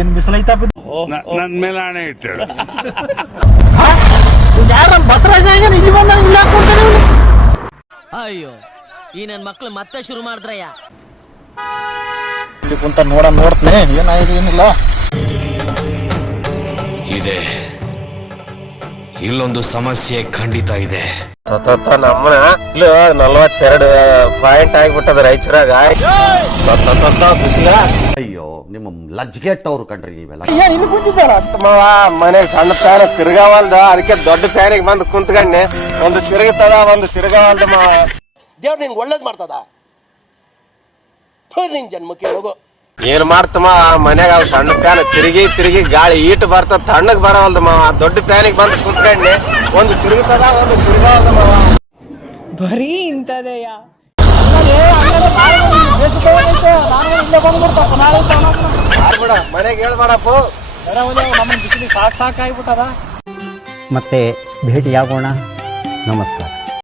ಏನ್ ಬಿಸಿಲೈತ ನನ್ ಮೇಲೆ ಹಣೆ ಇಟ್ಟಳು. ಯಾರ ಬಸವರಾಜ ಇಲ್ಲಿ ಬಂದ ಇಲ್ಲ ಹಾಕೊಂತಾನೆ. ಅಯ್ಯೋ ಈ ನನ್ ಮಕ್ಳು ಮತ್ತೆ ಶುರು ಮಾಡಿದ್ರಯ್ಯ. ಇಲ್ಲಿ ಕುಂತ ನೋಡ್ತನೆ ಏನಾಗಿದೆ ಏನಿಲ್ಲ. ಇದೆ ಇಲ್ಲೊಂದು ಸಮಸ್ಯೆ ಖಂಡಿತ ಇದೆ. ನಮ್ಮನ 42 ಪಾಯಿಂಟ್ ಆಗಿಬಿಟ್ಟದ ರಾಯಚೂರಾಗ. ಅಯ್ಯೋ ನಿಮ್ಮ ಲಜ್ಗೆಟ್ಟವ್ರು ಕಣ್ರಿ ನೀವೆಲ್ಲ. ಇಲ್ಲಿ ಕುಂತಿದ್ದಾರ ಮನೆಗ್ ಸಣ್ಣ ಫ್ಯಾನ್ ತಿರ್ಗಾವಲ್ದ, ಅದಕ್ಕೆ ದೊಡ್ಡ ಫ್ಯಾನಿಗೆ ಬಂದು ಕುಂತ್ಕಂಡೆ. ಒಂದು ತಿರುಗುತ್ತದ ಒಂದು ತಿರ್ಗಾವಲ್ದ ಮಾವ. ದೇವ್ರು ನಿಂಗೆ ಒಳ್ಳೇದ್ ಮಾಡ್ತದ. ನಿನ್ ಜನ್ಮಕ್ಕೆ ಹೋಗು. ಏನ್ ಮಾಡ್ತಮ್ಮ ಮನ್ಯಾಗ ಅವ್ ಸಣ್ಣ ಫ್ಯಾನ್ ತಿರುಗಿ ಗಾಳಿ ಈಟ್ ಬರ್ತದ, ತಣ್ಣಗ್ ಬರವಲ್ದ ಮಾವ. ದೊಡ್ಡ ಫ್ಯಾನಿಗೆ ಬಂದು ಕುಂತ್ಕಂಡೆ, ಒಂದು ತಿರುಗುತ್ತದ ಒಂದು ತಿರ್ಗಾವಲ್ದ ಮಾವ. ಬರೀ ಇಂಥದೆಯ ಮಾಡ್ಬಿಡ ಮನೆಗೆ ಹೇಳ್ಬೇಡಪ್ಪ. ನಮ್ಮನ್ ಬಿಸಿಲಿ ಸಾಕಾಗ್ಬಿಟ್ಟದ. ಮತ್ತೆ ಭೇಟಿಯಾಗೋಣ. ನಮಸ್ಕಾರ.